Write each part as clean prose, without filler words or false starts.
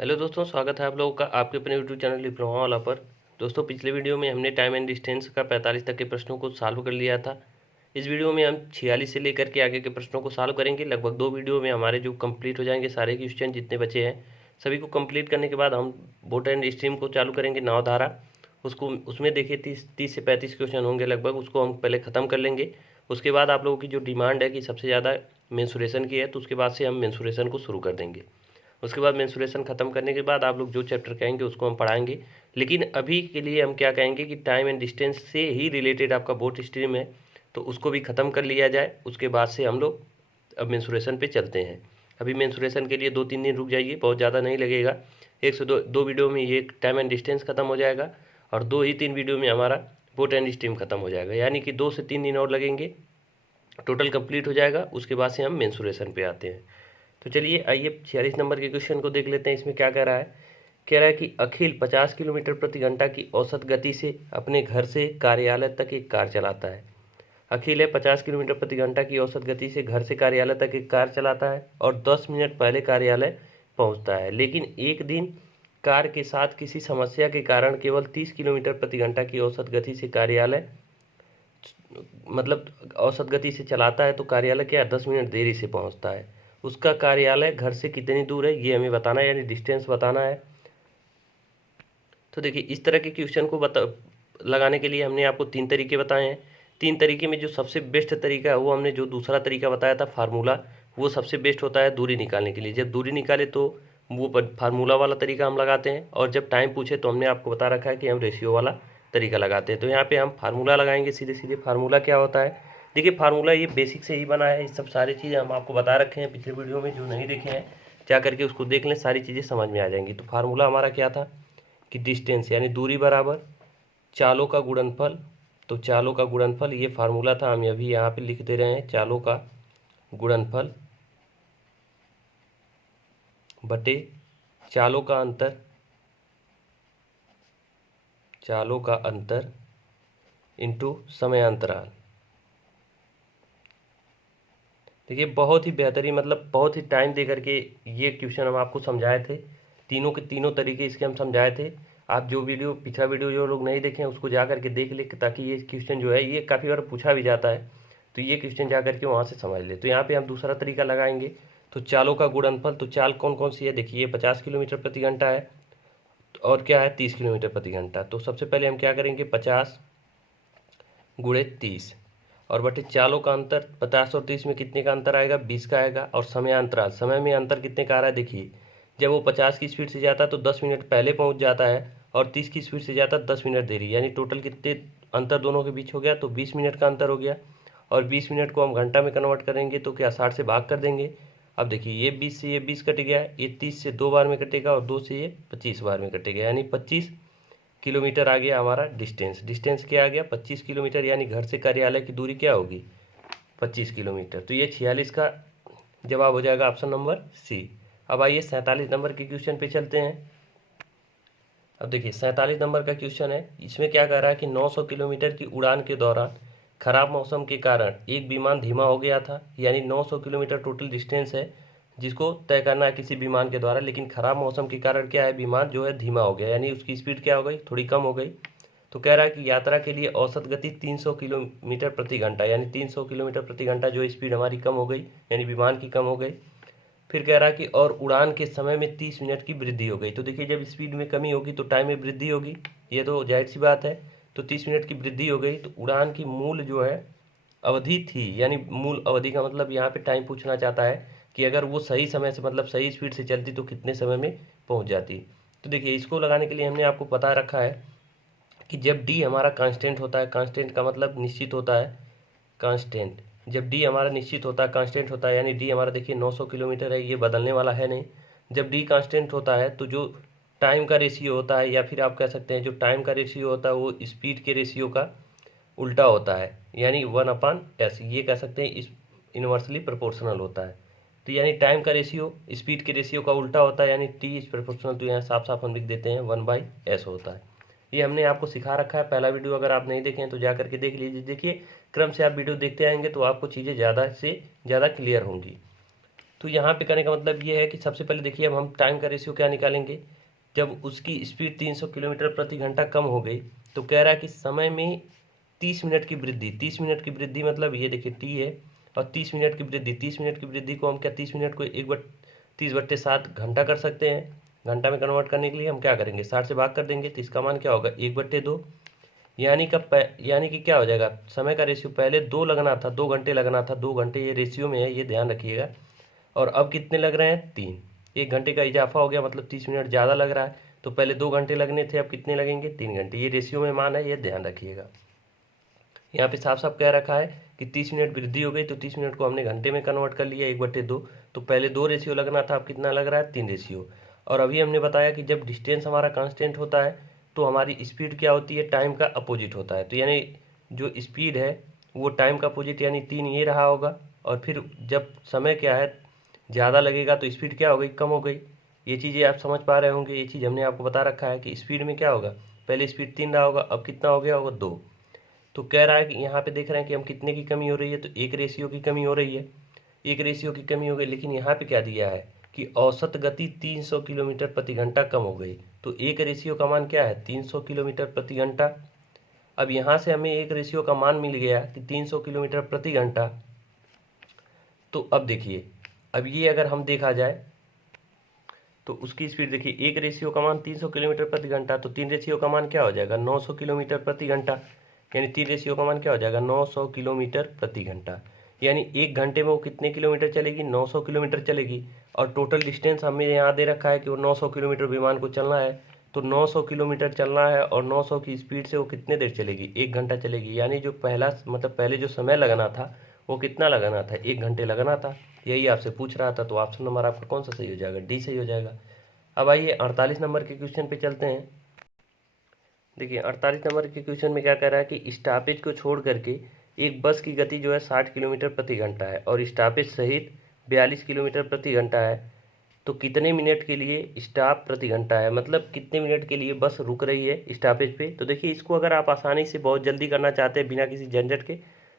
Hello दोस्तों, स्वागत है आप लोगों का आपके अपने यूट्यूब चैनल डिप्लोमा वाला पर। दोस्तों, पिछले वीडियो में हमने टाइम एंड डिस्टेंस का 45 तक के प्रश्नों को सॉल्व कर लिया था। इस वीडियो में हम 46 से लेकर के आगे के प्रश्नों को सॉल्व करेंगे। लगभग 2 वीडियो में हमारे जो कंप्लीट हो जाएंगे सारे क्वेश्चन जितने बचे हैं। सभी को कंप्लीट करने के बाद हम बोट एंड स्ट्रीम को चालू करेंगे, नावधारा। उसको उसमें देखिए 30 से 35 क्वेश्चन होंगे लगभग, उसको हम पहले ख़त्म कर लेंगे। उसके बाद आप लोगों की जो डिमांड है कि सबसे ज़्यादा मेंसुरेशन की है, तो उसके बाद से हम मेंसुरेशन को शुरू कर देंगे। उसके बाद मेंसुरेशन ख़त्म करने के बाद आप लोग जो चैप्टर कहेंगे उसको हम पढ़ाएंगे। लेकिन अभी के लिए हम क्या कहेंगे कि टाइम एंड डिस्टेंस से ही रिलेटेड आपका बोट स्ट्रीम है, तो उसको भी ख़त्म कर लिया जाए। उसके बाद से हम लोग अब मेंसुरेशन पे चलते हैं। अभी मेंसुरेशन के लिए 2-3 दिन रुक जाइए, बहुत ज़्यादा नहीं लगेगा। एक से दो वीडियो में ये टाइम एंड डिस्टेंस ख़त्म हो जाएगा और 2 ही 3 वीडियो में हमारा बोट एंड स्ट्रीम ख़त्म हो जाएगा। यानी कि 2 से 3 दिन और लगेंगे, टोटल कंप्लीट हो जाएगा। उसके बाद से हम मेंसुरेशन पे आते हैं। तो चलिए आइए 46 नंबर के क्वेश्चन को देख लेते हैं। इसमें क्या कह रहा है? कह रहा है कि अखिल 50 किलोमीटर प्रति घंटा की औसत गति से अपने घर से कार्यालय तक एक कार चलाता है। अखिल है 50 किलोमीटर प्रति घंटा की औसत गति से घर से कार्यालय तक एक कार चलाता है और 10 मिनट पहले कार्यालय पहुंचता है। लेकिन एक दिन कार के साथ किसी समस्या के कारण केवल 30 किलोमीटर प्रति घंटा की औसत गति से कार्यालय औसत गति से चलाता है, तो कार्यालय क्या 10 मिनट देरी से पहुंचता है। उसका कार्यालय घर से कितनी दूर है ये हमें बताना है, यानी डिस्टेंस बताना है। तो देखिए, इस तरह के क्वेश्चन को लगाने के लिए हमने आपको 3 तरीके बताए हैं। 3 तरीके में जो सबसे बेस्ट तरीका है वो हमने जो दूसरा तरीका बताया था फार्मूला, वो सबसे बेस्ट होता है दूरी निकालने के लिए। जब दूरी निकाले तो वो फार्मूला वाला तरीका हम लगाते हैं, और जब टाइम पूछे तो हमने आपको बता रखा है कि हम रेशियो वाला तरीका लगाते हैं। तो यहाँ पे हम फार्मूला लगाएंगे सीधे सीधे। फार्मूला क्या होता है? देखिए, फार्मूला ये बेसिक से ही बना है। ये सब सारी चीज़ें हम आपको बता रखे हैं पिछले वीडियो में, जो नहीं देखे हैं जा करके उसको देख लें, सारी चीज़ें समझ में आ जाएंगी। तो फार्मूला हमारा क्या था कि डिस्टेंस यानी दूरी बराबर चालों का गुणनफल। तो चालों का गुणनफल ये फार्मूला था, हम अभी यहाँ पे लिख दे रहे हैं। चालों का गुणनफल बटे चालों का अंतर, चालों का अंतर इंटू समयांतराल। देखिए, बहुत ही बेहतरीन, बहुत ही टाइम दे करके ये क्वेश्चन हम आपको समझाए थे। तीनों के तीनों तरीके इसके हम समझाए थे। आप जो वीडियो पिछला वीडियो जो लोग नहीं देखें उसको जा करके देख ले, ताकि ये क्वेश्चन जो है ये काफ़ी बार पूछा भी जाता है, तो ये क्वेश्चन जा करके वहाँ से समझ ले। तो यहाँ पे हम दूसरा तरीका लगाएंगे। तो चालों का गुणनफल, तो चाल कौन कौन सी है? देखिए, 50 किलोमीटर प्रति घंटा है और क्या है 30 किलोमीटर प्रति घंटा। तो सबसे पहले हम क्या करेंगे, 50 गुणे 30 और बटे चालों का अंतर। 50 और 30 में कितने का अंतर आएगा? 20 का आएगा। और समयांतराल, समय में अंतर कितने का आ रहा है? देखिए, जब वो 50 की स्पीड से जाता है तो 10 मिनट पहले पहुंच जाता है, और 30 की स्पीड से जाता है 10 मिनट देरी। यानी टोटल कितने अंतर दोनों के बीच हो गया? तो 20 मिनट का अंतर हो गया। और 20 मिनट को हम घंटा में कन्वर्ट करेंगे तो क्या 60 से भाग कर देंगे। अब देखिए, ये 20 से ये 20 कट गया, ये 30 से 2 बार में कटेगा और 2 से ये 25 बार में कटेगा, यानी 25 किलोमीटर आ गया हमारा डिस्टेंस। डिस्टेंस क्या आ गया? 25 किलोमीटर। यानी घर से कार्यालय की दूरी क्या होगी? 25 किलोमीटर। तो ये 46 का जवाब हो जाएगा ऑप्शन नंबर सी। अब आइए 47 नंबर के क्वेश्चन पे चलते हैं। अब देखिए, 47 नंबर का क्वेश्चन है। इसमें क्या कह रहा है कि 900 किलोमीटर की उड़ान के दौरान खराब मौसम के कारण एक विमान धीमा हो गया था। यानी 900 किलोमीटर टोटल डिस्टेंस है जिसको तय करना है किसी विमान के द्वारा, लेकिन खराब मौसम के कारण क्या है, विमान जो है धीमा हो गया, यानी उसकी स्पीड क्या हो गई? थोड़ी कम हो गई। तो कह रहा है कि यात्रा के लिए औसत गति 300 किलोमीटर प्रति घंटा, यानी 300 किलोमीटर प्रति घंटा जो स्पीड हमारी कम हो गई, यानी विमान की कम हो गई। फिर कह रहा है कि और उड़ान के समय में 30 मिनट की वृद्धि हो गई। तो देखिए, जब स्पीड में कमी होगी तो टाइम में वृद्धि होगी, ये तो जाहिर सी बात है। तो 30 मिनट की वृद्धि हो गई। तो उड़ान की मूल जो है अवधि थी, यानी मूल अवधि का मतलब यहाँ पे टाइम पूछना चाहता है कि अगर वो सही समय से सही स्पीड से चलती तो कितने समय में पहुँच जाती। तो देखिए, इसको लगाने के लिए हमने आपको बता रखा है कि जब डी हमारा कांस्टेंट होता है, कांस्टेंट का मतलब निश्चित होता है, कांस्टेंट, जब डी हमारा निश्चित होता है, कांस्टेंट होता है, यानी डी हमारा देखिए 900 किलोमीटर है, ये बदलने वाला है नहीं। जब डी कांस्टेंट होता है तो जो टाइम का रेशियो होता है, या फिर आप कह सकते हैं जो टाइम का रेशियो होता है वो स्पीड के रेशियो का उल्टा होता है, यानी 1/s, ये कह सकते हैं इस इन्वर्सली प्रोपोर्शनल होता है। तो यानी टाइम का रेशियो स्पीड के रेशियो का उल्टा होता है, यानी टी इज प्रोपोर्शनल। तो यहाँ साफ साफ हम लिख देते हैं 1/s होता है। ये हमने आपको सिखा रखा है। पहला वीडियो अगर आप नहीं देखें तो जा करके देख लीजिए। देखिए, क्रम से आप वीडियो देखते आएंगे तो आपको चीज़ें ज़्यादा से ज़्यादा क्लियर होंगी। तो यहाँ पे करने का मतलब ये है कि सबसे पहले देखिए अब हम टाइम का रेशियो क्या निकालेंगे। जब उसकी स्पीड 300 किलोमीटर प्रति घंटा कम हो गई तो कह रहा है कि समय में 30 मिनट की वृद्धि। 30 मिनट की वृद्धि मतलब ये देखिए टी है, और 30 मिनट की वृद्धि, 30 मिनट की वृद्धि को हम क्या 30 मिनट को 30/7 घंटा कर सकते हैं। घंटा में कन्वर्ट करने के लिए हम क्या करेंगे, 60 से भाग कर देंगे तो इसका मान क्या होगा 1/2। यानी कि क्या हो जाएगा, समय का रेशियो पहले 2 लगना था, 2 घंटे लगना था, 2 घंटे ये रेशियो में है, ये ध्यान रखिएगा। और अब कितने लग रहे हैं 3। 1 घंटे का इजाफा हो गया मतलब 30 मिनट ज़्यादा लग रहा है। तो पहले 2 घंटे लगने थे, अब कितने लगेंगे 3 घंटे। ये रेशियो में मान है, ये ध्यान रखिएगा। यहाँ पे साफ साफ कह रखा है कि 30 मिनट वृद्धि हो गई तो 30 मिनट को हमने घंटे में कन्वर्ट कर लिया 1/2। तो पहले 2 रेशियो लगना था, अब कितना लग रहा है 3 रेशियो। और अभी हमने बताया कि जब डिस्टेंस हमारा कांस्टेंट होता है तो हमारी स्पीड क्या होती है, टाइम का अपोजिट होता है। तो यानी जो स्पीड है वो टाइम का अपोजिट यानी 3 ये रहा होगा। और फिर जब समय क्या है ज़्यादा लगेगा तो स्पीड क्या हो गई, कम हो गई। ये चीज़ें आप समझ पा रहे होंगे। ये चीज़ हमने आपको बता रखा है कि स्पीड में क्या होगा, पहले स्पीड 3 रहा होगा, अब कितना हो गया होगा 2। तो कह रहा है कि यहाँ पे देख रहे हैं कि हम कितने की कमी हो रही है, तो 1 रेशियो की कमी हो रही है। 1 रेशियो की कमी हो गई, लेकिन यहाँ पे क्या दिया है कि औसत गति 300 किलोमीटर प्रति घंटा कम हो गई। तो 1 रेशियो का मान क्या है 300 किलोमीटर प्रति घंटा। अब यहाँ से हमें 1 रेशियो का मान मिल गया कि 300 किलोमीटर प्रति घंटा। तो अब देखिए, अब ये अगर हम देखा जाए तो उसकी स्पीड देखिए, 1 रेशियो का मान 300 किलोमीटर प्रति घंटा, तो 3 रेशियो का मान क्या हो जाएगा 900 किलोमीटर प्रति घंटा। यानी 3 रेशियो का मान क्या हो जाएगा 900 किलोमीटर प्रति घंटा। यानी 1 घंटे में वो कितने किलोमीटर चलेगी, 900 किलोमीटर चलेगी। और टोटल डिस्टेंस हमें यहाँ दे रखा है कि वो 900 किलोमीटर विमान को चलना है। तो 900 किलोमीटर चलना है और 900 की स्पीड से वो कितने देर चलेगी, 1 घंटा चलेगी। यानी जो पहला मतलब पहले जो समय लगना था वो कितना लगाना था, 1 घंटे लगाना था। यही आपसे पूछ रहा था। तो ऑप्शन नंबर आपका कौन सा सही हो जाएगा, डी सही हो जाएगा। अब आइए 48 नंबर के क्वेश्चन पे चलते हैं। देखिए 48 नंबर के क्वेश्चन में क्या कह रहा है कि स्टॉपेज को छोड़ करके एक बस की गति जो है 60 किलोमीटर प्रति घंटा है और स्टॉपेज सहित 42 किलोमीटर प्रति घंटा है। तो कितने मिनट के लिए स्टॉप प्रति घंटा है, मतलब कितने मिनट के लिए बस रुक रही है स्टॉपेज पे। तो देखिए इसको अगर आप आसानी से बहुत जल्दी करना चाहते हैं बिना किसी झंझट के,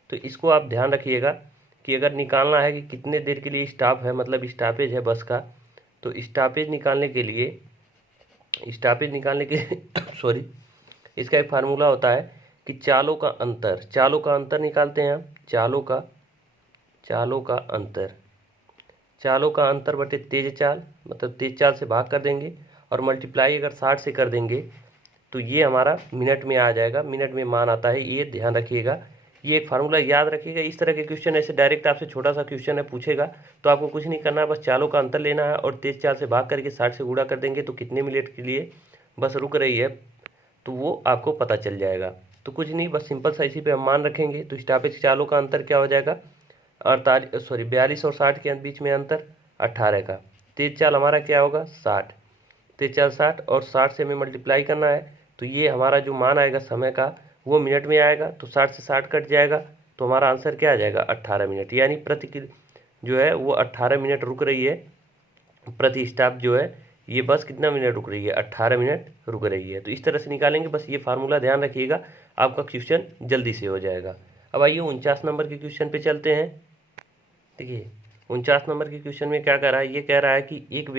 तो इसको आप ध्यान रखिएगा कि अगर निकालना है कि कितने देर के लिए स्टॉप है, मतलब स्टॉपेज है बस का, तो स्टॉपेज निकालने के लिए सॉरी, इसका एक फार्मूला होता है कि चालों का अंतर निकालते हैं हम। चालों का अंतर बटे तेज चाल, मतलब तेज चाल से भाग कर देंगे और मल्टीप्लाई अगर 60 से कर देंगे तो ये हमारा मिनट में आ जाएगा। मिनट में मान आता है, ये ध्यान रखिएगा। ये एक फार्मूला याद रखिएगा। इस तरह के क्वेश्चन ऐसे डायरेक्ट आपसे छोटा सा क्वेश्चन है पूछेगा तो आपको कुछ नहीं करना है, बस चालों का अंतर लेना है और तेज चाल से भाग करके 60 से गुणा कर देंगे तो कितने मिनट के लिए बस रुक रही है तो वो आपको पता चल जाएगा। तो कुछ नहीं, बस सिंपल सा इसी पे हम मान रखेंगे। तो स्टॉपेज चालों का अंतर क्या हो जाएगा 42 और 60 के बीच में अंतर 18 का। तेज चाल हमारा क्या होगा 60, तेज चाल 60 और 60 से हमें मल्टीप्लाई करना है तो ये हमारा जो मान आएगा समय का वो मिनट में आएगा। तो 60 से 60 कट जाएगा तो हमारा आंसर क्या आ जाएगा 18 मिनट। यानी जो है वो 18 मिनट रुक रही है प्रति स्टॉप। जो है ये बस कितना मिनट रुक रही है 18 मिनट रुक रही है। तो इस तरह से निकालेंगे, बस ये फार्मूला ध्यान रखिएगा, आपका क्वेश्चन जल्दी से हो जाएगा। अब आइए 49 नंबर के क्वेश्चन पे चलते हैं। देखिए 49 नंबर के क्वेश्चन में क्या कह रहा है, ये कह रहा है कि एक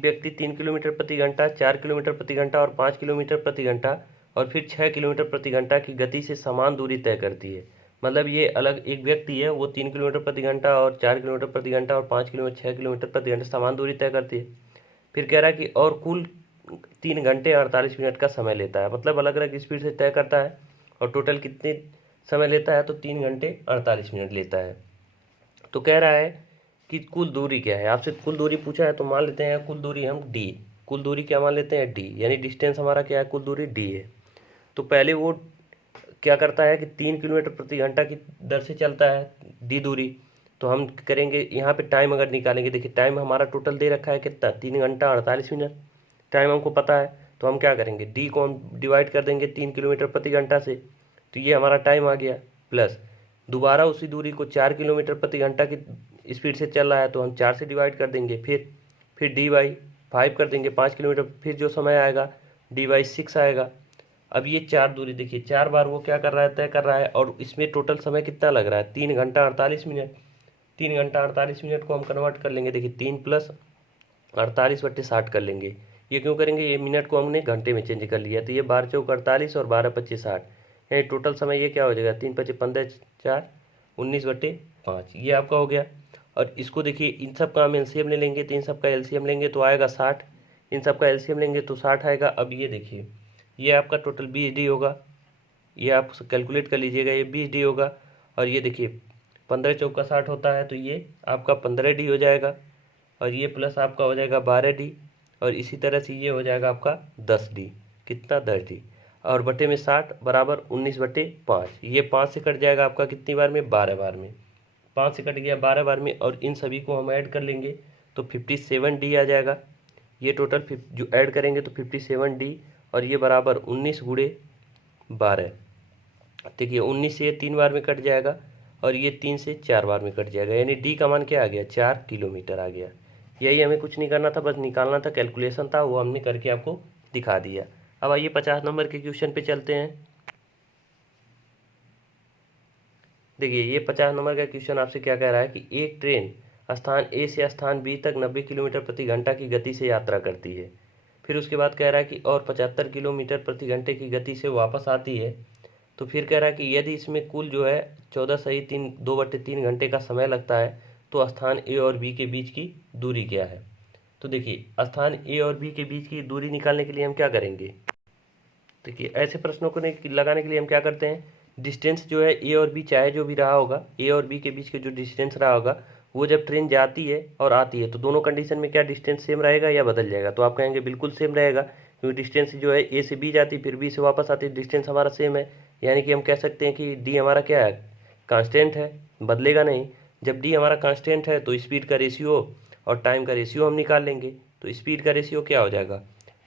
व्यक्ति 3 किलोमीटर प्रति घंटा, 4 किलोमीटर प्रति घंटा और 5 किलोमीटर प्रति घंटा और फिर 6 किलोमीटर प्रति घंटा की गति से समान दूरी तय करती है। मतलब ये अलग एक व्यक्ति है, वो 3 किलोमीटर प्रति घंटा और 4 किलोमीटर प्रति घंटा और 6 किलोमीटर प्रति घंटा समान दूरी तय करती है। फिर कह रहा है कि और कुल 3 घंटे 48 मिनट का समय लेता है, मतलब अलग अलग स्पीड से तय करता है और टोटल कितने समय लेता है तो 3 घंटे 48 मिनट लेता है। तो कह रहा है कि कुल दूरी क्या है, आपसे कुल दूरी पूछा है तो मान लेते हैं कुल दूरी हम डी। कुल दूरी क्या मान लेते हैं डी, यानी डिस्टेंस हमारा क्या है कुल दूरी डी है। तो पहले वो क्या करता है कि 3 किलोमीटर प्रति घंटा की दर से चलता है डी दूरी। तो हम करेंगे यहाँ पे टाइम अगर निकालेंगे, देखिए टाइम हमारा टोटल दे रखा है कितना 3 घंटा 48 मिनट टाइम हमको पता है। तो हम क्या करेंगे डी को हम डिवाइड कर देंगे 3 किलोमीटर प्रति घंटा से, तो ये हमारा टाइम आ गया। प्लस दोबारा उसी दूरी को 4 किलोमीटर प्रति घंटा की स्पीड से चल रहा है तो हम 4 से डिवाइड कर देंगे, फिर डी/5 कर देंगे 5 किलोमीटर, फिर जो समय आएगा डी/6 आएगा। अब ये 4 दूरी देखिए 4 बार वो क्या कर रहा है तय कर रहा है और इसमें टोटल समय कितना लग रहा है 3 घंटा 48 मिनट। 3 घंटा 48 मिनट को हम कन्वर्ट कर लेंगे। देखिए 3 + 48/60 कर लेंगे। ये क्यों करेंगे, ये मिनट को हमने घंटे में चेंज कर लिया, तो ये 12 चौक 48 और 12 × 25 = 60, यानी टोटल समय ये क्या हो जाएगा, 3 × 25 = 15, 4 19/5। ये आपका हो गया। और इसको देखिए इन सब का हम एलसीएम ले लेंगे, तो इन सब का एलसीएम लेंगे तो आएगा 60, इन सब का एलसीएम लेंगे तो 60 आएगा। अब ये देखिए ये आपका टोटल 20 डी होगा, ये आप कैलकुलेट कर लीजिएगा, ये 20 डी होगा। और ये देखिए 15 चौका 60 होता है, तो ये आपका 15 डी हो जाएगा, और ये प्लस आपका हो जाएगा 12 डी, और इसी तरह से ये हो जाएगा आपका 10 डी। कितना, 10 डी, और बटे में 60 बराबर 19/5। ये 5 से कट जाएगा आपका कितनी बार में, 12 बार में। 5 से कट गया 12 बार में, और इन सभी को हम ऐड कर लेंगे तो 57 डी आ जाएगा। ये टोटल जो ऐड करेंगे तो 57 डी, और ये बराबर 19 × 12। देखिए 19 से ये 3 बार में कट जाएगा, और ये 3 से 4 बार में कट जाएगा, यानी डी का मान क्या आ गया, 4 किलोमीटर आ गया। यही हमें कुछ नहीं करना था, बस निकालना था, कैलकुलेशन था, वो हमने करके आपको दिखा दिया। अब आइए 50 नंबर के क्वेश्चन पे चलते हैं। देखिए ये 50 नंबर का क्वेश्चन आपसे क्या कह रहा है कि एक ट्रेन स्थान ए से स्थान बी तक 90 किलोमीटर प्रति घंटा की गति से यात्रा करती है। फिर उसके बाद कह रहा है कि और 75 किलोमीटर प्रति घंटे की गति से वापस आती है। तो फिर कह रहा है कि यदि इसमें कुल जो है 14 घंटे का समय लगता है, तो स्थान ए और बी के बीच की दूरी क्या है। तो देखिए स्थान ए और बी के बीच की दूरी निकालने के लिए हम क्या करेंगे, देखिए ऐसे प्रश्नों को लगाने के लिए हम क्या करते हैं, डिस्टेंस जो है ए और बी चाहे जो भी रहा होगा, ए और बी के बीच के जो डिस्टेंस रहा होगा, वो जब ट्रेन जाती है और आती है तो दोनों कंडीशन में क्या डिस्टेंस सेम रहेगा या बदल जाएगा। तो आप कहेंगे बिल्कुल सेम रहेगा, क्योंकि डिस्टेंस जो है ए से बी जाती फिर बी से वापस आती, डिस्टेंस हमारा सेम है, यानी कि हम कह सकते हैं कि डी हमारा क्या है, कांस्टेंट है, बदलेगा नहीं। जब डी हमारा कांस्टेंट है तो स्पीड का रेशियो और टाइम का रेशियो हम निकाल लेंगे। तो स्पीड का रेशियो क्या हो जाएगा,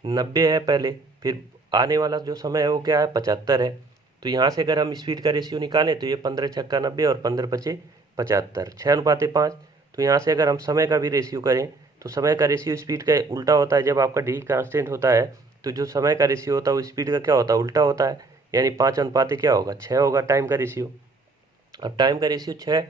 90 है पहले, फिर आने वाला जो समय है वो क्या है, 75 है। तो यहाँ से अगर हम स्पीड का रेशियो निकालें तो ये 15 × 6 = 90 और 15 × 5 = 75, 6:5। तो यहाँ से अगर हम समय का भी रेशियो करें तो समय का रेशियो स्पीड का उल्टा होता है। जब आपका डी कांस्टेंट होता है तो जो समय का रेशियो होता है वो स्पीड का क्या होता है, उल्टा होता है, यानी 5 क्या होगा, 6 होगा टाइम का रेशियो। अब टाइम का रेशियो 6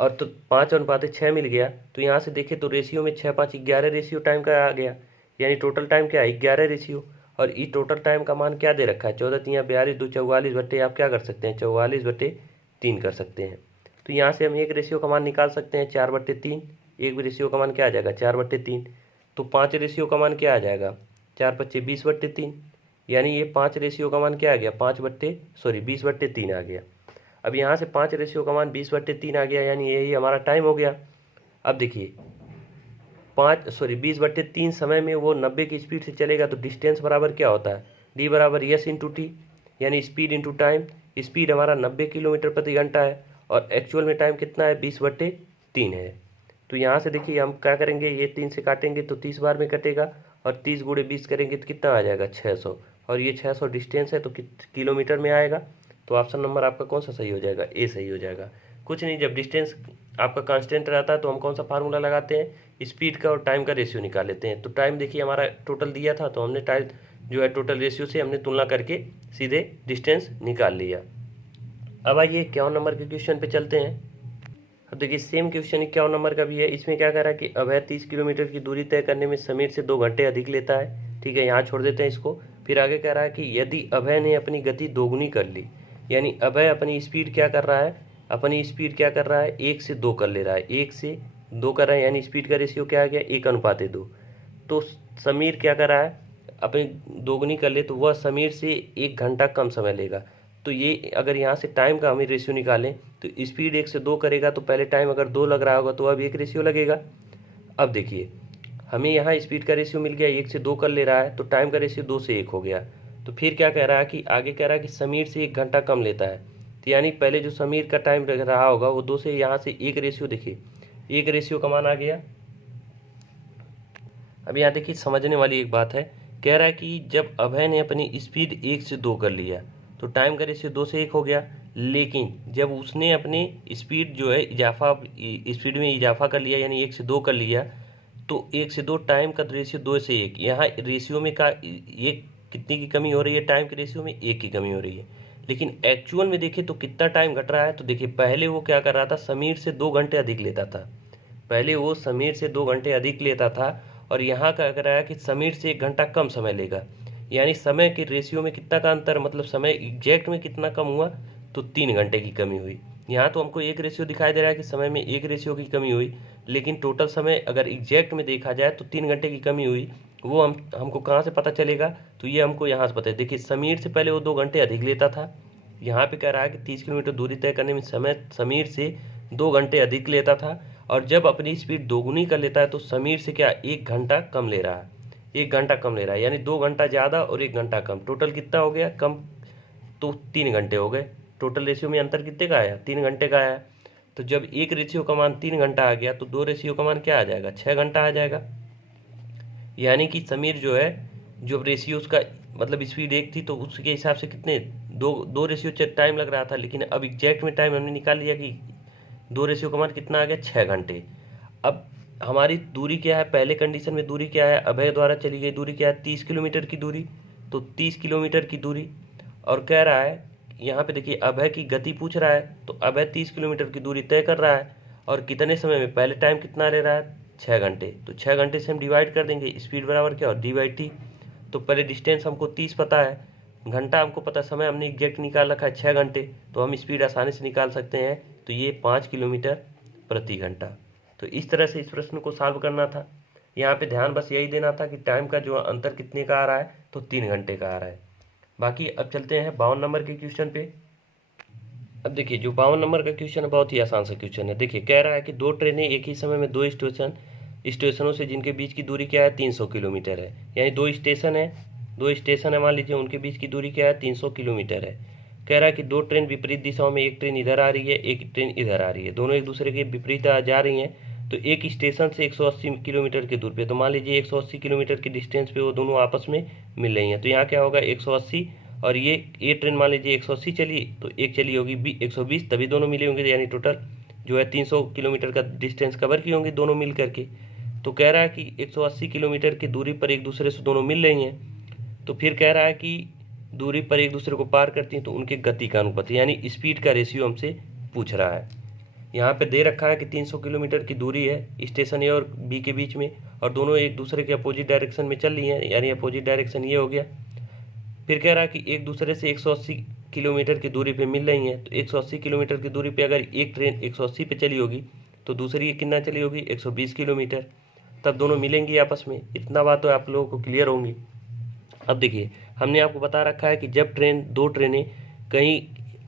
और तो 5:6 मिल गया, तो यहाँ से देखें तो रेशियो में 6 × 5 = 11 रेशियो टाइम का आ गया, यानी टोटल टाइम क्या है, 11 रेशियो। और ये टोटल टाइम का मान क्या दे रखा है, 14 × 3 = 42, 2 × 44 बट्टे आप क्या कर सकते हैं, 44/3 कर सकते हैं। तो यहाँ से हम एक रेशियो का मान निकाल सकते हैं 4/3, एक रेशियो का मान क्या आ जाएगा, 4/3। तो 5 रेशियो का मान क्या आ जाएगा, 4 × 5 = 20/3, यानी ये 5 रेशियो का मान क्या आ गया, 20/3 आ गया। अब यहाँ से 5 रेशियो का मान 20/3 आ गया, यानी यही हमारा टाइम हो गया। अब देखिए 20/3 समय में वो 90 की स्पीड से चलेगा, तो डिस्टेंस बराबर क्या होता है, डी बराबर एस इंटू टी, यानी स्पीड इंटू टाइम। स्पीड हमारा 90 किलोमीटर प्रति घंटा है और एक्चुअल में टाइम कितना है, 20/3 है। तो यहाँ से देखिए हम क्या करेंगे, ये 3 से काटेंगे तो 30 बार में कटेगा, और 30 × 20 करेंगे तो कितना आ जाएगा, 600, और ये 600 डिस्टेंस है तो किलोमीटर में आएगा। तो ऑप्शन नंबर आपका कौन सा सही हो जाएगा, ए सही हो जाएगा। कुछ नहीं, जब डिस्टेंस आपका कांस्टेंट रहता है तो हम कौन सा फार्मूला लगाते हैं, स्पीड का और टाइम का रेशियो निकाल लेते हैं। तो टाइम देखिए हमारा टोटल दिया था, तो हमने टाइम जो है टोटल रेशियो से हमने तुलना करके सीधे डिस्टेंस निकाल लिया। अब आइए 51 नंबर के क्वेश्चन पे चलते हैं। अब देखिए सेम क्वेश्चन 51 नंबर का भी है। इसमें क्या कह रहा है कि अभय 30 किलोमीटर की दूरी तय करने में समीर से 2 घंटे अधिक लेता है। ठीक है, यहाँ छोड़ देते हैं इसको। फिर आगे कह रहा है कि यदि अभय ने अपनी गति दोगुनी कर ली, यानी अभय अपनी स्पीड क्या कर रहा है, अपनी स्पीड क्या कर रहा है, 1 से 2 कर ले रहा है, 1 से 2 कर रहा है, यानी स्पीड का रेशियो क्या आ गया, 1:2। तो समीर क्या कर रहा है, अपनी दोगुनी कर ले तो वह समीर से 1 घंटा कम समय लेगा। तो ये अगर यहाँ से टाइम का हमें रेशियो निकालें तो स्पीड 1 से 2 करेगा, तो पहले टाइम अगर 2 लग रहा होगा तो अब 1 रेशियो लगेगा। अब देखिए हमें यहाँ स्पीड का रेशियो मिल गया, 1 से 2 कर ले रहा है, तो टाइम का रेशियो 2 से 1 हो गया। तो फिर क्या कह रहा है कि आगे कह रहा है कि समीर से 1 घंटा कम लेता है, तो यानी पहले जो समीर का टाइम रहा होगा वो 2 से यहाँ से 1 रेशियो, देखिए 1 रेशियो का मान आ गया। अब यहाँ देखिए समझने वाली एक बात है, कह रहा है कि जब अभय ने अपनी स्पीड 1 से 2 कर लिया तो टाइम का रेशियो 2 से 1 हो गया, लेकिन जब उसने अपनी स्पीड जो है स्पीड में इजाफा कर लिया, यानी 1 से 2 कर लिया, तो 1 से 2 टाइम का रेशियो 2 से 1, यहाँ रेशियो में का एक कितनी की कमी हो रही है, टाइम के रेशियो में 1 की कमी हो रही है। लेकिन एक्चुअल में देखें तो कितना टाइम घट रहा है। तो देखिए पहले वो क्या कर रहा था, समीर से 2 घंटे अधिक लेता था। पहले वो समीर से 2 घंटे अधिक लेता था और यहाँ क्या कर रहा है कि समीर से 1 घंटा कम समय लेगा। यानी समय के रेशियो में कितना का अंतर, मतलब समय एग्जैक्ट में कितना कम हुआ, तो 3 घंटे की कमी हुई। यहाँ तो हमको एक रेशियो दिखाई दे रहा है कि समय में 1 रेशियो की कमी हुई, लेकिन टोटल समय अगर एग्जैक्ट में देखा जाए तो 3 घंटे की कमी हुई। वो हमको कहाँ से पता चलेगा, तो ये हमको यहाँ से पता है। देखिए समीर से पहले वो 2 घंटे अधिक लेता था। यहाँ पे कह रहा है कि 30 किलोमीटर दूरी तय करने में समय समीर से 2 घंटे अधिक लेता था, और जब अपनी स्पीड दोगुनी कर लेता है तो समीर से क्या 1 घंटा कम ले रहा है। 1 घंटा कम ले रहा है, यानी 2 घंटा ज़्यादा और 1 घंटा कम। टोटल कितना हो गया कम, तो 3 घंटे हो गए। टोटल रेशियो में अंतर कितने का आया, 3 घंटे का आया। तो जब एक रेशियो का मान 3 घंटा आ गया तो 2 रेशियो का मान क्या आ जाएगा, 6 घंटा आ जाएगा। यानी कि समीर जो है, जो रेशियो उसका मतलब स्पीड 1 थी तो उसके हिसाब से कितने दो रेशियो टाइम लग रहा था, लेकिन अब एग्जैक्ट में टाइम हमने निकाल लिया कि 2 रेशियो का मान कितना आ गया, 6 घंटे। अब हमारी दूरी क्या है, पहले कंडीशन में दूरी क्या है, अभय द्वारा चली गई दूरी क्या है, 30 किलोमीटर की दूरी। तो 30 किलोमीटर की दूरी, और कह रहा है यहाँ पे देखिए अभय की गति पूछ रहा है, तो अभय 30 किलोमीटर की दूरी तय कर रहा है और कितने समय में, पहले टाइम कितना ले रहा है, 6 घंटे। तो 6 घंटे से हम डिवाइड कर देंगे, स्पीड बराबर क्या हो, डी/टी। तो पहले डिस्टेंस हमको 30 पता है, घंटा हमको पता, समय हमने एग्जैक्ट निकाल रखा है 6 घंटे, तो हम स्पीड आसानी से निकाल सकते हैं। तो ये 5 किलोमीटर प्रति घंटा। तो इस तरह से इस प्रश्न को सॉल्व करना था। यहाँ पे ध्यान बस यही देना था कि टाइम का जो अंतर कितने का आ रहा है, तो 3 घंटे का आ रहा है। बाकी अब चलते हैं 52 नंबर के क्वेश्चन पे। अब देखिए जो 52 नंबर का क्वेश्चन है बहुत ही आसान सा क्वेश्चन है। देखिए कह रहा है कि 2 ट्रेनें एक ही समय में 2 स्टेशनों से जिनके बीच की दूरी क्या है, 300 किलोमीटर है। यानी 2 स्टेशन है मान लीजिए, उनके बीच की दूरी क्या है, 300 किलोमीटर है। कह रहा है कि 2 ट्रेन विपरीत दिशाओं में, एक ट्रेन इधर आ रही है, एक ट्रेन इधर आ रही है, दोनों एक दूसरे के विपरीत जा रही हैं। तो एक स्टेशन से 180 किलोमीटर की दूर पे, तो मान लीजिए 180 किलोमीटर की डिस्टेंस पे वो दोनों आपस में मिल रही हैं। तो यहाँ क्या होगा 180, और ये ट्रेन मान लीजिए 180 चली, तो एक चली होगी 120, तभी दोनों मिले होंगे। यानी टोटल जो है 300 किलोमीटर का डिस्टेंस कवर की होंगी दोनों मिल करके। तो कह रहा है कि 180 किलोमीटर की दूरी पर एक दूसरे से दोनों मिल रही हैं। तो फिर कह रहा है कि दूरी पर एक दूसरे को पार करती हैं तो उनके गति का अनुपात, यानी स्पीड का रेशियो हमसे पूछ रहा है। यहाँ पे दे रखा है कि 300 किलोमीटर की दूरी है स्टेशन ए और बी के बीच में, और दोनों एक दूसरे के अपोजिट डायरेक्शन में चल रही हैं, यानी अपोजिट डायरेक्शन ये हो गया। फिर कह रहा है कि एक दूसरे से 180 किलोमीटर की दूरी पे मिल रही हैं। तो 180 किलोमीटर की दूरी पे अगर एक ट्रेन 180 पे चली होगी तो दूसरी कितना चली होगी, 120 किलोमीटर, तब दोनों मिलेंगी आपस में। इतना बात तो आप लोगों को क्लियर होंगी। अब देखिए हमने आपको बता रखा है कि जब दो ट्रेनें कहीं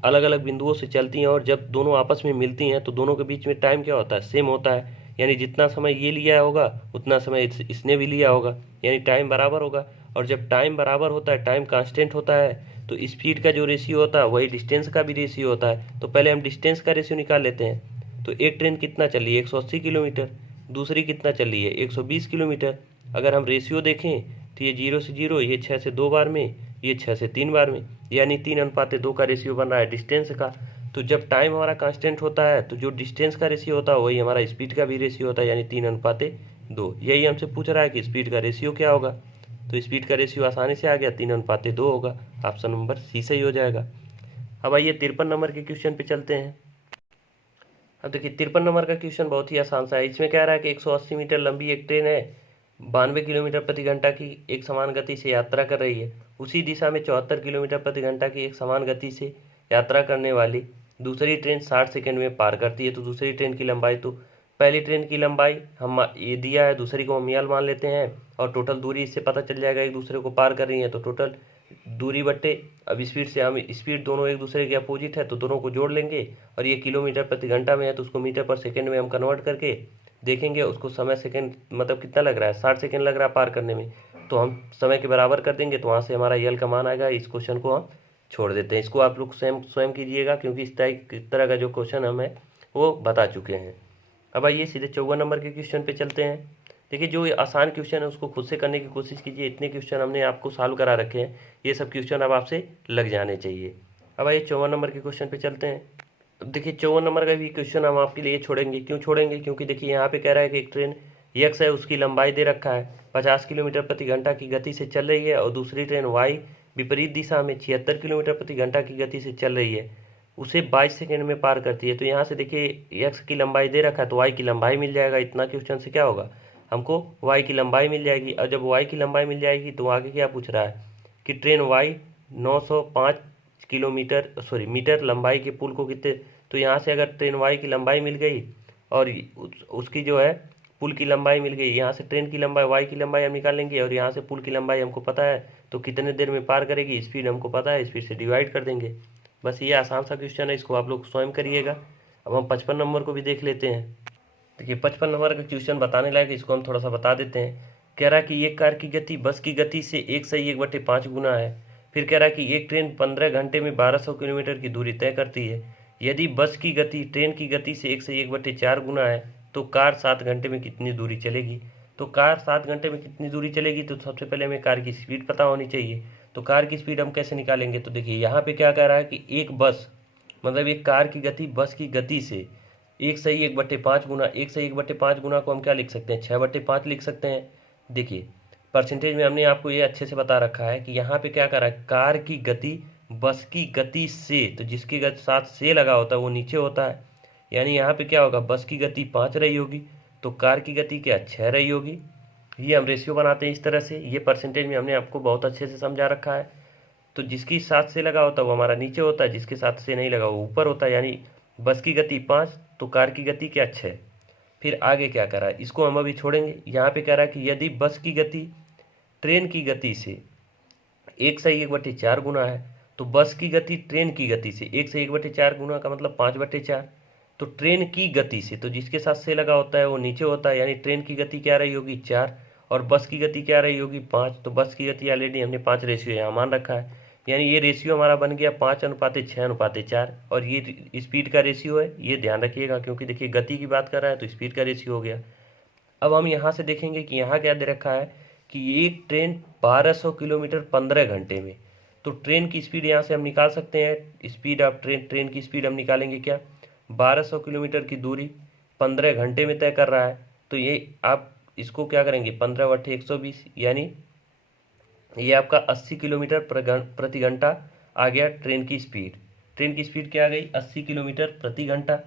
अलग अलग बिंदुओं से चलती हैं और जब दोनों आपस में मिलती हैं तो दोनों के बीच में टाइम क्या होता है, सेम होता है। यानी जितना समय ये लिया होगा उतना समय इसने भी लिया होगा, यानी टाइम बराबर होगा। और जब टाइम बराबर होता है, टाइम कांस्टेंट होता है, तो स्पीड का जो रेशियो होता है वही डिस्टेंस का भी रेशियो होता है। तो पहले हम डिस्टेंस का रेशियो निकाल लेते हैं। तो एक ट्रेन कितना चल रही है, 180 किलोमीटर, दूसरी कितना चल रही है, 120 किलोमीटर। अगर हम रेशियो देखें तो ये 0 से 0, ये 6 से 2 बार में, ये 6 से 3 बार में, यानी 3:2 का रेशियो बन रहा है डिस्टेंस का। तो जब टाइम हमारा कांस्टेंट होता है तो जो डिस्टेंस का रेशियो होता है वही हमारा स्पीड का भी रेशियो होता है, यानी 3:2। यही हमसे पूछ रहा है कि स्पीड का रेशियो क्या होगा। तो स्पीड का रेशियो आसानी से आ गया, 3:2 होगा। ऑप्शन नंबर सी सही हो जाएगा। अब आइए 53 नंबर के क्वेश्चन पे चलते हैं। अब देखिए 53 नंबर का क्वेश्चन बहुत ही आसान सा है। इसमें कह रहा है कि 180 मीटर लंबी एक ट्रेन है, 92 किलोमीटर प्रति घंटा की एक समान गति से यात्रा कर रही है। उसी दिशा में 74 किलोमीटर प्रति घंटा की एक समान गति से यात्रा करने वाली दूसरी ट्रेन 60 सेकंड में पार करती है। तो दूसरी ट्रेन की लंबाई, तो पहली ट्रेन की लंबाई हम ये दिया है, दूसरी को हम यल मान लेते हैं, और टोटल दूरी इससे पता चल जाएगा एक दूसरे को पार कर रही है। तो टोटल दूरी बट्टे अब स्पीड से, हम स्पीड दोनों एक दूसरे के अपोजिट है तो दोनों को जोड़ लेंगे, और ये किलोमीटर प्रति घंटा में है तो उसको मीटर पर सेकंड में हम कन्वर्ट करके देखेंगे उसको समय सेकंड मतलब कितना लग रहा है, 60 सेकंड लग रहा है पार करने में। तो हम समय के बराबर कर देंगे तो वहाँ से हमारा यल का मान आएगा। इस क्वेश्चन को हम छोड़ देते हैं, इसको आप लोग स्वयं कीजिएगा, क्योंकि इस तरह का जो क्वेश्चन हमें वो बता चुके हैं। अब आइए सीधे 54 नंबर के क्वेश्चन पे चलते हैं। देखिए जो आसान क्वेश्चन है उसको खुद से करने की कोशिश कीजिए। इतने क्वेश्चन हमने आपको सॉल्व करा रखे हैं, ये सब क्वेश्चन अब आपसे लग जाने चाहिए। अब आइए 54 नंबर के क्वेश्चन पे चलते हैं। अब देखिए 54 नंबर का भी क्वेश्चन हम आपके लिए छोड़ेंगे। क्यों छोड़ेंगे, क्योंकि देखिए यहाँ पे कह रहा है कि एक ट्रेन यक्स है, उसकी लंबाई दे रखा है 50 किलोमीटर प्रति घंटा की गति से चल रही है, और दूसरी ट्रेन वाई विपरीत दिशा में 76 किलोमीटर प्रति घंटा की गति से चल रही है, उसे 22 सेकंड में पार करती है। तो यहाँ से देखिए x की लंबाई दे रखा है तो y की लंबाई मिल जाएगा। इतना क्वेश्चन से क्या होगा, हमको y की लंबाई मिल जाएगी। और जब y की लंबाई मिल जाएगी तो आगे क्या पूछ रहा है कि ट्रेन y 905 मीटर लंबाई के पुल को कितने, तो यहाँ से अगर ट्रेन y की लंबाई मिल गई और उसकी जो है पुल की लंबाई मिल गई, यहाँ से ट्रेन की लंबाई y की लंबाई हम निकाल लेंगे और यहाँ से पुल की लंबाई हमको पता है, तो कितने देर में पार करेगी, स्पीड हमको पता है, स्पीड से डिवाइड कर देंगे। बस ये आसान सा क्वेश्चन है, इसको आप लोग स्वयं करिएगा। अब हम 55 नंबर को भी देख लेते हैं। देखिए 55 नंबर का क्वेश्चन बताने लायक, इसको हम थोड़ा सा बता देते हैं। कह रहा है कि एक कार की गति बस की गति से 1/1/5 गुना है। फिर कह रहा है कि एक ट्रेन 15 घंटे में 1200 किलोमीटर की दूरी तय करती है। यदि बस की गति ट्रेन की गति से 1/1/4 गुना है तो कार 7 घंटे में कितनी दूरी चलेगी। तो कार 7 घंटे में कितनी दूरी चलेगी, तो सबसे पहले हमें कार की स्पीड पता होनी चाहिए। तो कार की स्पीड हम कैसे निकालेंगे, तो देखिए यहाँ पे क्या कह रहा है कि एक बस मतलब एक कार की गति बस की गति से 1/1/5 गुना, 1/1/5 गुना को हम क्या लिख सकते हैं, 6/5 लिख सकते हैं। देखिए परसेंटेज में हमने आपको ये अच्छे से बता रखा है कि यहाँ पे क्या कर रहा है, कार की गति बस की गति से, तो जिसके साथ से लगा होता है वो नीचे होता है, यानी यहाँ पे क्या होगा, बस की गति 5 रही होगी तो कार की गति क्या 6 रही होगी। ये हम रेशियो बनाते हैं इस तरह से। ये परसेंटेज में हमने आपको बहुत अच्छे से समझा रखा है। तो जिसकी साथ से लगा होता है वो हमारा नीचे होता है, जिसके साथ से नहीं लगा वो ऊपर होता है, यानी बस की गति 5 तो कार की गति क्या 6। फिर आगे क्या कर रहा है, इसको हम अभी छोड़ेंगे। यहाँ पे कह रहा है कि यदि बस की गति ट्रेन की गति से 1/1/4 गुना है तो बस की गति ट्रेन की गति से 1/1/4 गुना का मतलब 5/4। तो ट्रेन की गति से, तो जिसके साथ से लगा होता है वो नीचे होता है, यानी ट्रेन की गति क्या रही होगी 4 और बस की गति क्या रही होगी 5। तो बस की गति ऑलरेडी हमने 5 रेशियो यहाँ मान रखा है, यानी ये रेशियो हमारा बन गया 5:6:4 और ये स्पीड का रेशियो है, ये ध्यान रखिएगा क्योंकि देखिए गति की बात कर रहा है तो स्पीड का रेशियो हो गया। अब हम यहाँ से देखेंगे कि यहाँ क्या दे रखा है कि एक ट्रेन 1200 किलोमीटर 15 घंटे में, तो ट्रेन की स्पीड यहाँ से हम निकाल सकते हैं। स्पीड ऑफ ट्रेन की स्पीड हम निकालेंगे क्या, 1200 किलोमीटर की दूरी 15 घंटे में तय कर रहा है, तो ये आप इसको क्या करेंगे 15/120, यानी ये आपका 80 किलोमीटर प्रति घंटा आ गया ट्रेन की स्पीड। ट्रेन की स्पीड क्या आ गई 80 किलोमीटर प्रति घंटा।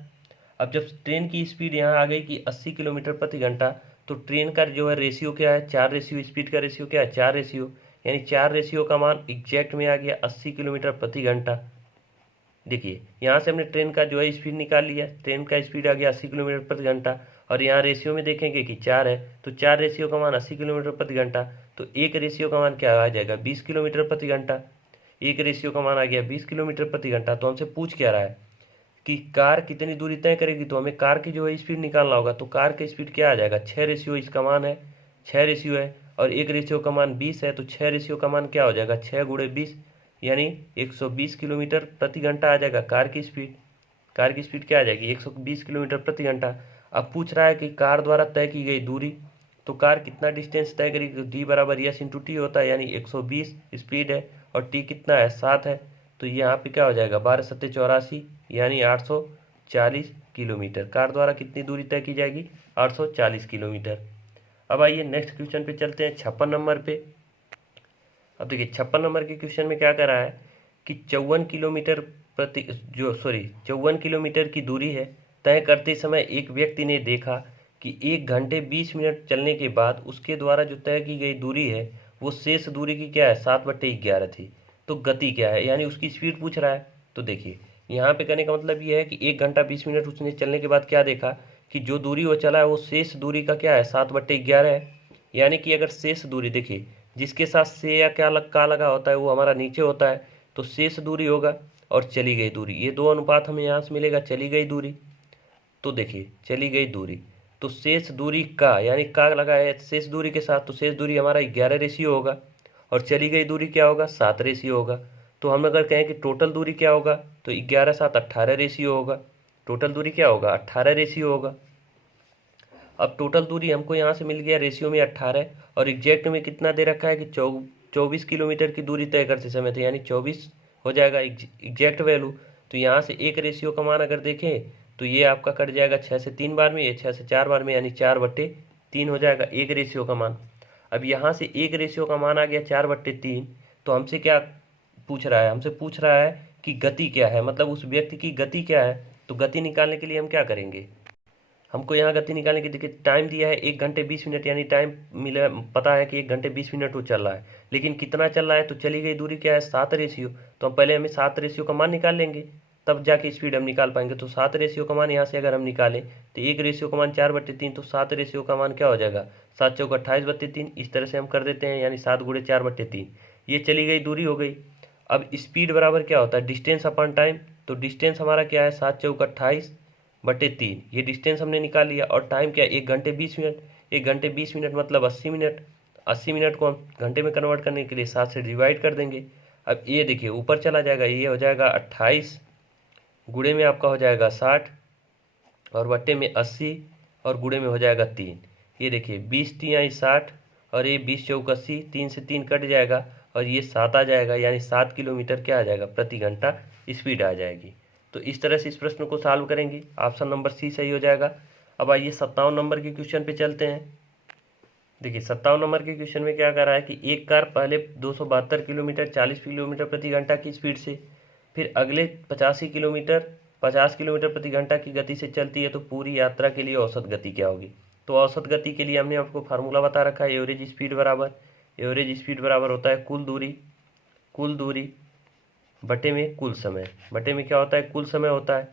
अब जब ट्रेन की स्पीड यहाँ आ गई कि 80 किलोमीटर प्रति घंटा, तो ट्रेन का जो है रेशियो क्या है 4 रेशियो, स्पीड का रेशियो क्या है 4 रेशियो, यानी 4 रेशियो का मान एग्जैक्ट में आ गया 80 किलोमीटर प्रति घंटा। देखिए यहाँ से हमने ट्रेन का जो है स्पीड निकाल लिया, ट्रेन का स्पीड आ गया 80 किलोमीटर प्रति घंटा और यहाँ रेशियो में देखेंगे कि 4 है, तो 4 रेशियो का मान 80 किलोमीटर प्रति घंटा, तो एक रेशियो का मान क्या आ जाएगा 20 किलोमीटर प्रति घंटा। एक रेशियो का मान आ गया 20 किलोमीटर प्रति घंटा। तो हमसे पूछ क्या रहा है कि कार कितनी दूरी तय करेगी, तो हमें कार की जो है स्पीड निकालना होगा। तो कार की स्पीड क्या आ जाएगा 6 रेशियो, इसका मान है 6 रेशियो है और एक रेशियो का मान 20 है, तो 6 रेशियो का मान क्या हो जाएगा 6 × 20 यानी 120 किलोमीटर प्रति घंटा आ जाएगा कार की स्पीड। कार की स्पीड क्या आ जाएगी 120 किलोमीटर प्रति घंटा। अब पूछ रहा है कि कार द्वारा तय की गई दूरी, तो कार कितना डिस्टेंस तय करेगी, डी बराबर यस इंटू टी होता है, यानी 120 स्पीड है और टी कितना है 7 है, तो यहाँ पे क्या हो जाएगा 12×7=84 यानी 840 किलोमीटर। कार द्वारा कितनी दूरी तय की जाएगी 840 किलोमीटर। अब आइए नेक्स्ट क्वेश्चन पे चलते हैं 56 नंबर पे। अब देखिए 56 नंबर के क्वेश्चन में क्या कर रहा है कि 54 किलोमीटर की दूरी है। तय करते समय एक व्यक्ति ने देखा कि 1 घंटे 20 मिनट चलने के बाद उसके द्वारा जो तय की गई दूरी है वो शेष दूरी की क्या है 7/11 थी। तो गति क्या है, यानी उसकी स्पीड पूछ रहा है। तो देखिए यहाँ पे कहने का मतलब ये है कि 1 घंटा 20 मिनट उसने चलने के बाद क्या देखा कि जो दूरी वो चला है वो शेष दूरी का क्या है 7/11 है, यानी कि अगर शेष दूरी देखिए जिसके साथ से या क्या का लगा होता है वो हमारा नीचे होता है, तो शेष दूरी होगा और चली गई दूरी, ये दो अनुपात हमें यहाँ से मिलेगा चली गई दूरी। तो देखिए चली गई दूरी, तो शेष दूरी का यानी का लगा है शेष दूरी के साथ, तो शेष दूरी हमारा 11 रेशियो होगा और चली गई दूरी क्या होगा 7 रेशियो होगा। तो हम अगर कहें कि टोटल दूरी क्या होगा तो 11×7=18 रेशियो होगा। टोटल दूरी क्या होगा 18 रेशियो होगा। अब टोटल दूरी हमको यहाँ से मिल गया रेशियो में 18 और एग्जैक्ट में कितना दे रखा है कि 24 किलोमीटर की दूरी तय करते समय थे, यानी 24 हो जाएगा एग्जैक्ट वैल्यू। तो यहाँ से एक रेशियो का मान अगर देखें तो ये आपका कट जाएगा 6 से 3 बार में, ये 6 से 4 बार में, यानी 4/3 हो जाएगा एक रेशियो का मान। अब यहाँ से एक रेशियो का मान आ गया 4/3, तो हमसे क्या पूछ रहा है, हमसे पूछ रहा है कि गति क्या है, मतलब उस व्यक्ति की गति क्या है। तो गति निकालने के लिए हम क्या करेंगे, हमको यहाँ गति निकालने की, देखिए टाइम दिया है 1 घंटे 20 मिनट, यानी टाइम मिला, पता है कि 1 घंटे 20 मिनट वो चल रहा है, लेकिन कितना चल रहा है, तो चली गई दूरी क्या है 7 रेशियो। तो हम पहले हमें 7 रेशियो का मान निकाल लेंगे, तब जाके स्पीड हम निकाल पाएंगे। तो 7 रेशियो का मान यहाँ से अगर हम निकालें तो 1 रेशियो का मान 4/3, तो 7 रेशियो का मान क्या हो जाएगा 7 चौक 28/3। इस तरह से हम कर देते हैं, यानी 7 गुणे 4/3, ये चली गई दूरी हो गई। अब स्पीड बराबर क्या होता है, डिस्टेंस अपॉन टाइम। तो डिस्टेंस हमारा क्या है 7 चौक 28/3, ये डिस्टेंस हमने निकाल लिया। और टाइम क्या है 1 घंटे 20 मिनट, 1 घंटे 20 मिनट मतलब 80 मिनट। 80 मिनट को हम घंटे में कन्वर्ट करने के लिए 7 से डिवाइड कर देंगे। अब ये देखिए ऊपर चला जाएगा, ये हो जाएगा 28, गुणे में आपका हो जाएगा 60, और बट्टे में 80, और गुणे में हो जाएगा 3। ये देखिए 20×3 = 60, और ये 20 चौक 80, 3 से 3 कट जाएगा, और ये 7 आ जाएगा, यानी 7 किलोमीटर क्या आ जाएगा प्रति घंटा स्पीड आ जाएगी। तो इस तरह से इस प्रश्न को सॉल्व करेंगे, ऑप्शन नंबर सी सही हो जाएगा। अब आइए 57 नंबर के क्वेश्चन पे चलते हैं। देखिए 57 नंबर के क्वेश्चन में क्या कर रहा है कि एक कार पहले 272 किलोमीटर 40 किलोमीटर प्रति घंटा की स्पीड से, फिर अगले 85 किलोमीटर 50 किलोमीटर प्रति घंटा की गति से चलती है, तो पूरी यात्रा के लिए औसत गति क्या होगी। तो औसत गति के लिए हमने आपको फार्मूला बता रखा है, एवरेज स्पीड बराबर होता है कुल दूरी बटे में कुल समय। बटे में क्या होता है, कुल समय होता है,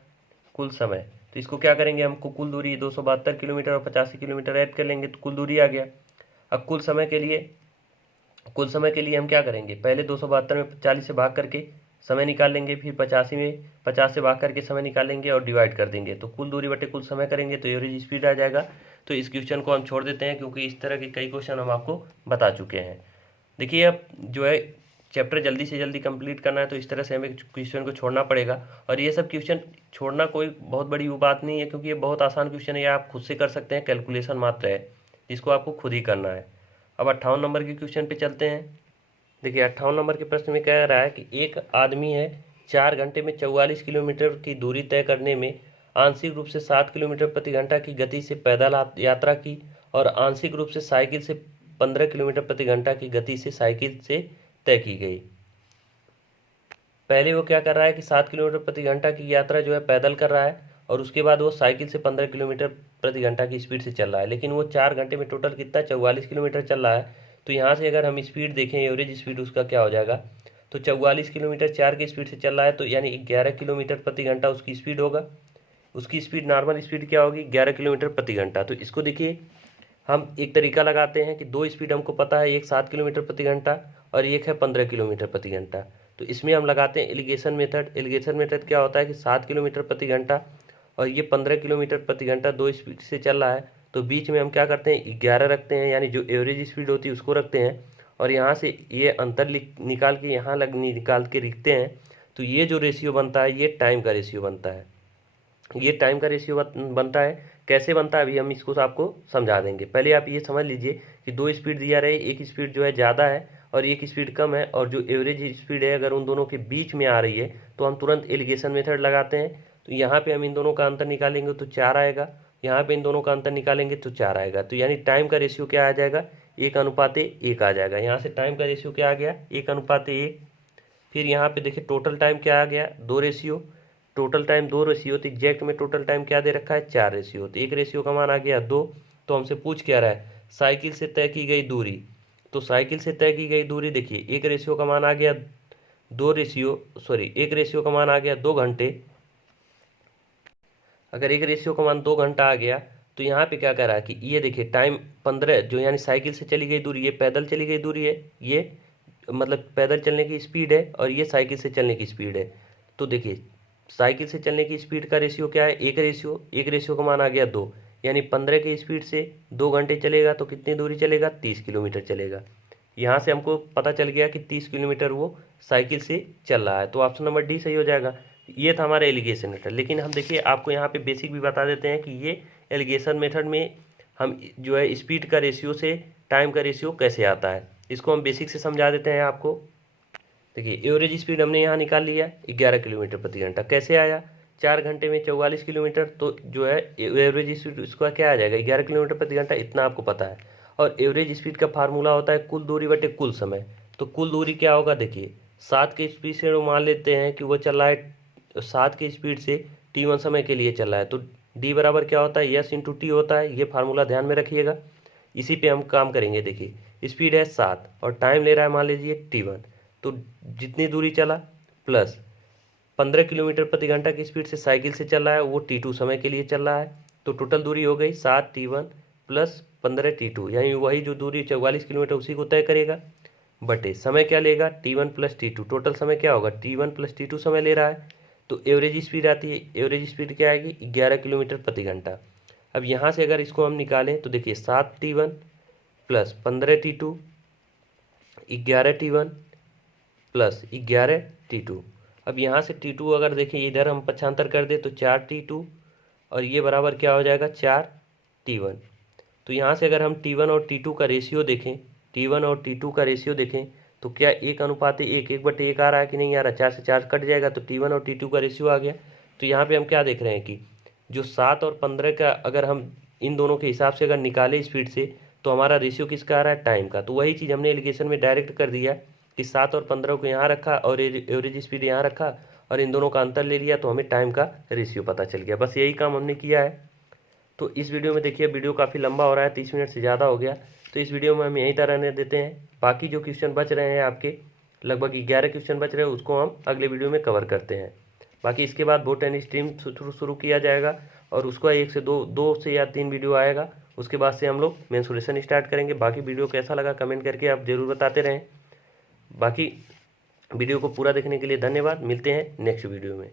कुल समय। तो इसको क्या करेंगे, हमको कुल दूरी 272 किलोमीटर और 85 किलोमीटर ऐड कर लेंगे, तो कुल दूरी आ गया। अब कुल समय के लिए हम क्या करेंगे, पहले 272 में 40 से भाग करके समय निकाल लेंगे, फिर 85 में 50 से भाग करके समय निकालेंगे और डिवाइड कर देंगे, तो कुल दूरी बटे कुल समय करेंगे तो एवरेज स्पीड आ जाएगा। तो इस क्वेश्चन को हम छोड़ देते हैं, क्योंकि इस तरह के कई क्वेश्चन हम आपको बता चुके हैं। देखिए अब जो है चैप्टर जल्दी से जल्दी कंप्लीट करना है, तो इस तरह से हमें क्वेश्चन को छोड़ना पड़ेगा। और ये सब क्वेश्चन छोड़ना कोई बहुत बड़ी वो बात नहीं है, क्योंकि ये बहुत आसान क्वेश्चन है, ये आप खुद से कर सकते हैं, कैलकुलेशन मात्र है, जिसको आपको खुद ही करना है। अब 58 नंबर के क्वेश्चन पे चलते हैं। देखिए 58 नंबर के प्रश्न में कह रहा है कि एक आदमी है 4 घंटे में 44 किलोमीटर की दूरी तय करने में आंशिक रूप से 7 किलोमीटर प्रति घंटा की गति से पैदल यात्रा की, और आंशिक रूप से साइकिल से 15 किलोमीटर प्रति घंटा की गति से साइकिल से तय की गई। पहले वो क्या कर रहा है कि 7 किलोमीटर प्रति घंटा की यात्रा जो है पैदल कर रहा है, और उसके बाद वो साइकिल से 15 किलोमीटर प्रति घंटा की स्पीड से चल रहा है, लेकिन वो 4 घंटे में टोटल कितना 44 किलोमीटर चल रहा है। तो यहाँ से अगर हम स्पीड देखें, एवरेज स्पीड उसका क्या हो जाएगा, तो 44 किलोमीटर 4 की स्पीड से चल रहा है, तो यानी 11 किलोमीटर प्रति घंटा उसकी स्पीड होगा। उसकी स्पीड नॉर्मल स्पीड क्या होगी 11 किलोमीटर प्रति घंटा। तो इसको देखिए हम एक तरीका लगाते हैं कि दो स्पीड हमको पता है, एक 7 किलोमीटर प्रति घंटा और एक है 15 किलोमीटर प्रति घंटा। तो इसमें हम लगाते हैं एलिगेशन मेथड। एलिगेशन मेथड क्या होता है कि 7 किलोमीटर प्रति घंटा और ये 15 किलोमीटर प्रति घंटा दो स्पीड से चल रहा है, तो बीच में हम क्या करते हैं 11 रखते हैं, यानी जो एवरेज स्पीड होती है उसको रखते हैं, और यहाँ से ये अंतर निकाल के यहाँ निकाल के लिखते हैं। तो ये जो रेशियो बनता है ये टाइम का रेशियो बनता है, ये टाइम का रेशियो बनता है। कैसे बनता है अभी हम इसको आपको समझा देंगे। पहले आप ये समझ लीजिए कि दो स्पीड दिया रहे, एक स्पीड जो है ज़्यादा है और एक स्पीड कम है, और जो एवरेज स्पीड है अगर उन दोनों के बीच में आ रही है तो हम तुरंत एलिगेशन मेथड लगाते हैं। तो यहाँ पे हम इन दोनों का अंतर निकालेंगे तो 4 आएगा, यहाँ पे इन दोनों का अंतर निकालेंगे तो 4 आएगा। तो यानी टाइम का रेशियो क्या आ जाएगा 1:1 आ जाएगा। यहाँ से टाइम का रेशियो क्या आ गया 1:1। फिर यहाँ पे देखिए टोटल टाइम क्या आ गया 2 रेशियो, टोटल टाइम 2 रेशियो, तो एग्जैक्ट में टोटल टाइम क्या दे रखा है 4 रेशियो, तो एक रेशियो का मान आ गया 2। तो हमसे पूछ क्या रहा है साइकिल से तय की गई दूरी। तो साइकिल से तय की गई दूरी देखिए एक रेशियो का मान आ गया एक रेशियो का मान आ गया 2 घंटे। अगर एक रेशियो का मान 2 घंटा आ गया तो यहाँ पे क्या कह रहा है कि ये देखिए टाइम 15 जो यानी साइकिल से चली गई दूरी, ये पैदल चली गई दूरी है, ये मतलब पैदल चलने की स्पीड है, और ये साइकिल से चलने की स्पीड है। तो देखिए साइकिल से चलने की स्पीड का रेशियो क्या है एक रेशियो का मान आ गया 2, यानी 15 की स्पीड से 2 घंटे चलेगा तो कितनी दूरी चलेगा 30 किलोमीटर चलेगा। यहाँ से हमको पता चल गया कि 30 किलोमीटर वो साइकिल से चल रहा है, तो ऑप्शन नंबर डी सही हो जाएगा। ये था हमारा एलिगेशन मेथड। लेकिन हम देखिए आपको यहाँ पे बेसिक भी बता देते हैं कि ये एलिगेशन मेथड में हम जो है स्पीड का रेशियो से टाइम का रेशियो कैसे आता है, इसको हम बेसिक से समझा देते हैं आपको। देखिए एवरेज स्पीड हमने यहाँ निकाल लिया 11 किलोमीटर प्रति घंटा। कैसे आया 4 घंटे में 44 किलोमीटर, तो जो है एवरेज स्पीड उसका क्या आ जाएगा 11 किलोमीटर प्रति घंटा, इतना आपको पता है। और एवरेज स्पीड का फार्मूला होता है कुल दूरी बटे कुल समय। तो कुल दूरी क्या होगा, देखिए 7 के स्पीड से मान लेते हैं कि वो चल रहा है 7 की स्पीड से t1 समय के लिए चल रहा है, तो d बराबर क्या होता है, यस इंटू टी होता है। ये फार्मूला ध्यान में रखिएगा, इसी पे हम काम करेंगे। देखिए स्पीड है 7 और टाइम ले रहा है मान लीजिए t1, तो जितनी दूरी चला प्लस 15 किलोमीटर प्रति घंटा की स्पीड से साइकिल से चल रहा है, वो t2 समय के लिए चल रहा है। तो टोटल दूरी हो गई 7t1 प्लस 15t2, यानी वही जो दूरी 44 किलोमीटर उसी को तय करेगा, बटे समय क्या लेगा t1 प्लस t2। टोटल समय क्या होगा, t1 प्लस t2 समय ले रहा है, तो एवरेज स्पीड आती है। एवरेज स्पीड क्या आएगी, 11 किलोमीटर प्रति घंटा। अब यहाँ से अगर इसको हम निकालें तो देखिए 7t1 plus 15t2, 11t1 plus 11t2। अब यहाँ से t2 अगर देखिए इधर हम पक्षांतर कर दें तो 4t2 और ये बराबर क्या हो जाएगा 4t1। तो यहाँ से अगर हम t1 और t2 का रेशियो देखें, t1 और t2 का रेशियो देखें तो क्या 1:1, 1/1 आ रहा है कि नहीं आ रहा, 4 से 4 कट जाएगा तो t1 और t2 का रेशियो आ गया। तो यहाँ पे हम क्या देख रहे हैं कि जो 7 और 15 का अगर हम इन दोनों के हिसाब से अगर निकाले स्पीड से तो हमारा रेशियो किसका आ रहा है, टाइम का। तो वही चीज़ हमने एलिगेशन में डायरेक्ट कर दिया कि 7 और 15 को यहाँ रखा और एवरेज स्पीड यहाँ रखा और इन दोनों का अंतर ले लिया, तो हमें टाइम का रेशियो पता चल गया। बस यही काम हमने किया है। तो इस वीडियो में देखिए वीडियो काफ़ी लंबा हो रहा है, 30 मिनट से ज़्यादा हो गया, तो इस वीडियो में हम यहीं तक रहने देते हैं। बाकी जो क्वेश्चन बच रहे हैं आपके लगभग 11 क्वेश्चन बच रहे हैं, उसको हम अगले वीडियो में कवर करते हैं। बाकी इसके बाद बोट एंड स्ट्रीम शुरू किया जाएगा और उसका 1 से 2 से या 3 वीडियो आएगा। उसके बाद से हम लोग मेंसुरेशन स्टार्ट करेंगे। बाकी वीडियो कैसा लगा कमेंट करके आप ज़रूर बताते रहें। बाकी वीडियो को पूरा देखने के लिए धन्यवाद। मिलते हैं नेक्स्ट वीडियो में।